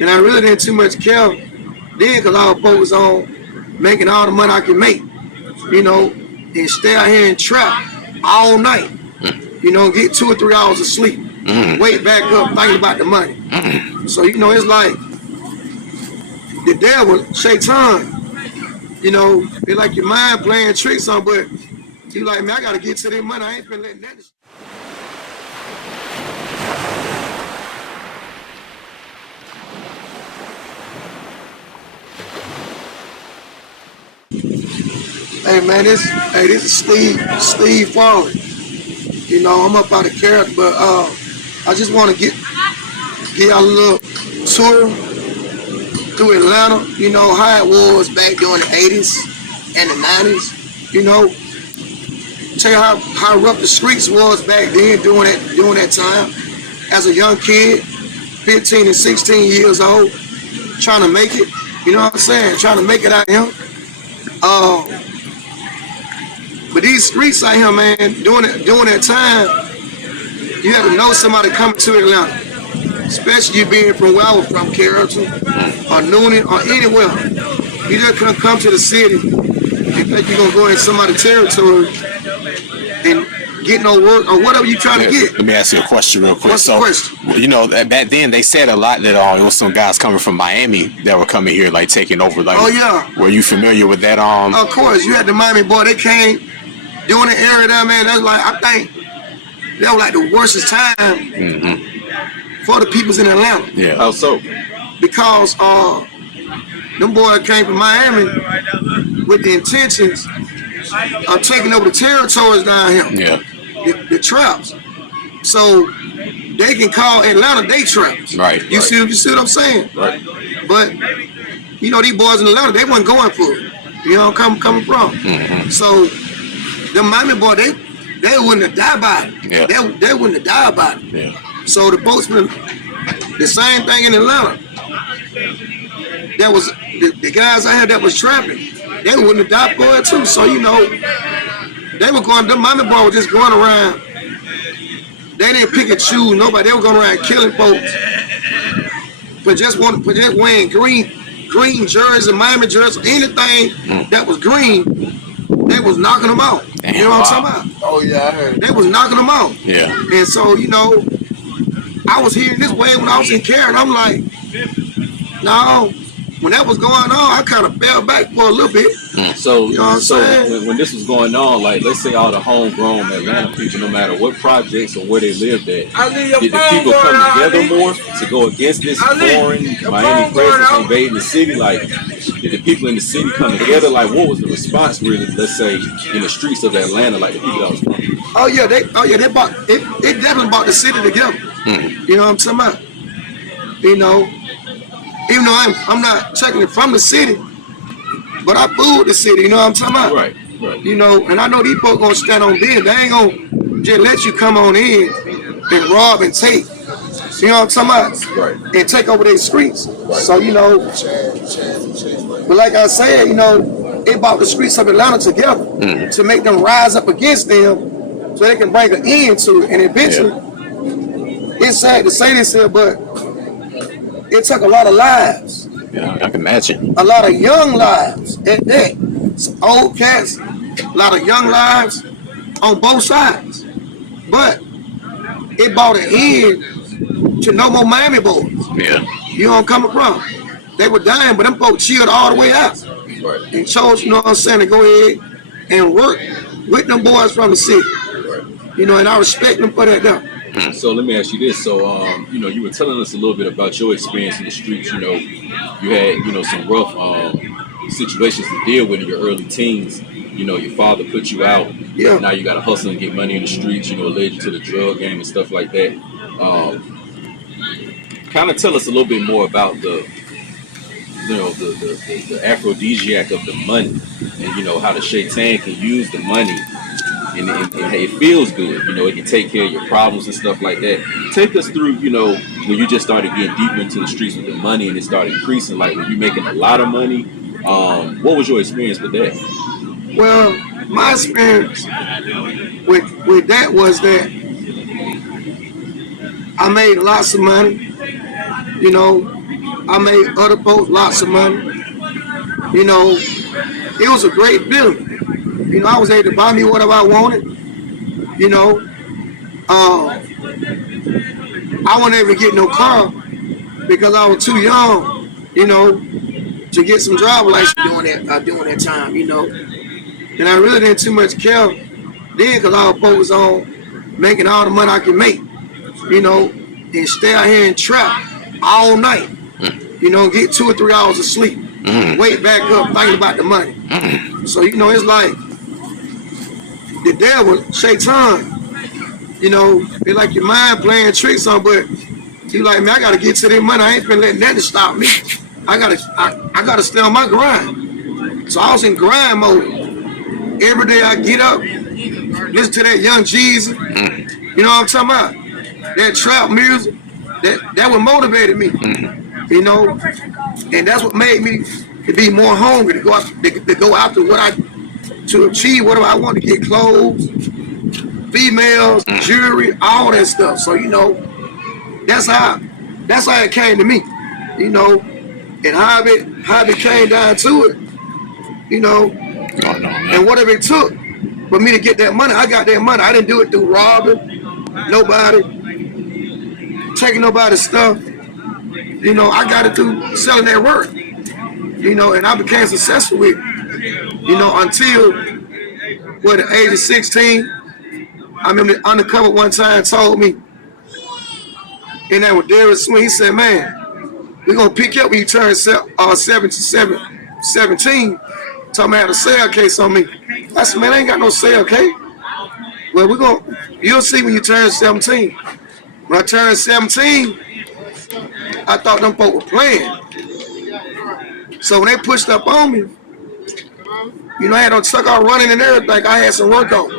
And I really didn't too much care then because I was focused on making all the money I could make, you know, and stay out here and trap all night, you know, get 2 or 3 hours of sleep, wake back up thinking about the money. So, you know, it's like the devil, Shaitan, you know, it's like your mind playing tricks on, but you like, man, I got to get to this money. I ain't been letting that. Hey man, this is Steve Farley. You know, I'm up out of character, but I just want to give y'all a little tour through Atlanta. You know how it was back during the 80s and the 90s. You know, tell you how rough the streets was back then during that time. As a young kid, 15 and 16 years old, trying to make it. You know what I'm saying? Trying to make it out here. But these streets out here, man, during that time, you had to know somebody coming to Atlanta. Especially you being from where I was from, Carrollton, or Noonan, or anywhere. You just couldn't come to the city and think you're going to go in somebody's territory and get no work or whatever you're trying to get. Let me ask you a question real quick. What's the question? You know, back then they said a lot that it was some guys coming from Miami that were coming here, like taking over. Like, oh, yeah. Were you familiar with that? Of course. You had the Miami boy. They came during the area there, man. That's like, I think that was like the worstest time for the peoples in Atlanta. Yeah. How so? Because them boys came from Miami with the intentions of taking over the territories down here. Yeah. The traps. So they can call Atlanta they traps. Right. You see what I'm saying? Right. But you know, these boys in Atlanta, they wasn't going for it. You know, coming from. So the Miami boy, they wouldn't have died by it. Yeah. They wouldn't have died by it. Yeah. So the boatmen, the same thing in Atlanta. That was the guys I had that was trapping. They wouldn't have died for it too. So you know, they were going. The Miami boy was just going around. They didn't pick and choose nobody. They were going around killing folks. But just wearing green jerseys and Miami jerseys, anything that was green, they was knocking them out. Damn, you know what I'm talking about? Oh yeah, I heard. They was knocking them out. Yeah. And so, you know, I was hearing this way when I was in Carrollton. I'm like, no. When that was going on, I kind of fell back for a little bit. So, you know what I'm saying? When this was going on, like let's say all the homegrown Atlanta people, no matter what projects or where they lived at, did the people come together more to go against this foreign Miami presence invading the city? Like, did the people in the city come together? Like, what was the response really? Let's say in the streets of Atlanta, like the people that was coming. Oh yeah, they bought it. They definitely bought the city together. You know what I'm talking about? You know. Even though I'm not checking it from the city, but I fooled the city, you know what I'm talking about? Right. You know, and I know these folks gonna stand on business. They ain't gonna just let you come on in and rob and take. You know what I'm talking about? Right. And take over their streets. So, you know, but like I said, you know, they brought the streets of Atlanta together to make them rise up against them so they can bring an end to it. And eventually, it's sad to say this here, but it took a lot of lives. Yeah, I can imagine. A lot of young lives at that. Some old cats, a lot of young lives on both sides. But it brought an end to no more Miami boys. Yeah. You know what I'm coming from? They were dying, but them folks chilled all the way out. Right. And chose, you know what I'm saying, to go ahead and work with them boys from the city. You know, and I respect them for that though. So let me ask you this. So, you know, you were telling us a little bit about your experience in the streets. You know, you had, you know, some rough situations to deal with in your early teens. You know, your father put you out. Yeah. Now you got to hustle and get money in the streets, you know, led you to the drug game and stuff like that. Kind of tell us a little bit more about the aphrodisiac of the money and, you know, how the shaitan can use the money. And it feels good, you know, it can take care of your problems and stuff like that. Take us through, you know, when you just started getting deeper into the streets with the money and it started increasing, like when you're making a lot of money, what was your experience with that? Well, my experience with that was that I made lots of money, you know, I made other folks lots of money. You know, it was a great feeling. You know, I was able to buy me whatever I wanted. You know, I wasn't able to get no car because I was too young. You know, to get some driver license during that time. You know, and I really didn't too much care then because I was focused on making all the money I could make. You know, and stay out here and trap all night. You know, get 2 or 3 hours of sleep. Wake back up thinking about the money. So, you know, it's like the devil, Shaitan, you know, it's like your mind playing tricks on, but you like, man, I gotta get to this money. I ain't been letting nothing stop me. I gotta stay on my grind. So I was in grind mode. Every day I get up, listen to that Young Jesus. You know what I'm talking about? That trap music. That what motivated me. You know, and that's what made me to be more hungry to go after to achieve whatever I want, to get clothes, females, jewelry, all that stuff. So, you know, that's how it came to me. You know, and how it came down to it. You know, and whatever it took for me to get that money, I got that money. I didn't do it through robbing nobody, taking nobody's stuff. You know, I got it through selling that work. You know, and I became successful with it. You know, until the age of 16, I remember the undercover one time told me, and that was Darius Swing, he said, man, we're going to pick you up when you turn 17. Talking about a sale case on me. I said, man, I ain't got no sale case. Well, you'll see when you turn 17. When I turned 17, I thought them folk were playing. So when they pushed up on me, you know, I had on truck out running and everything. I had some work on.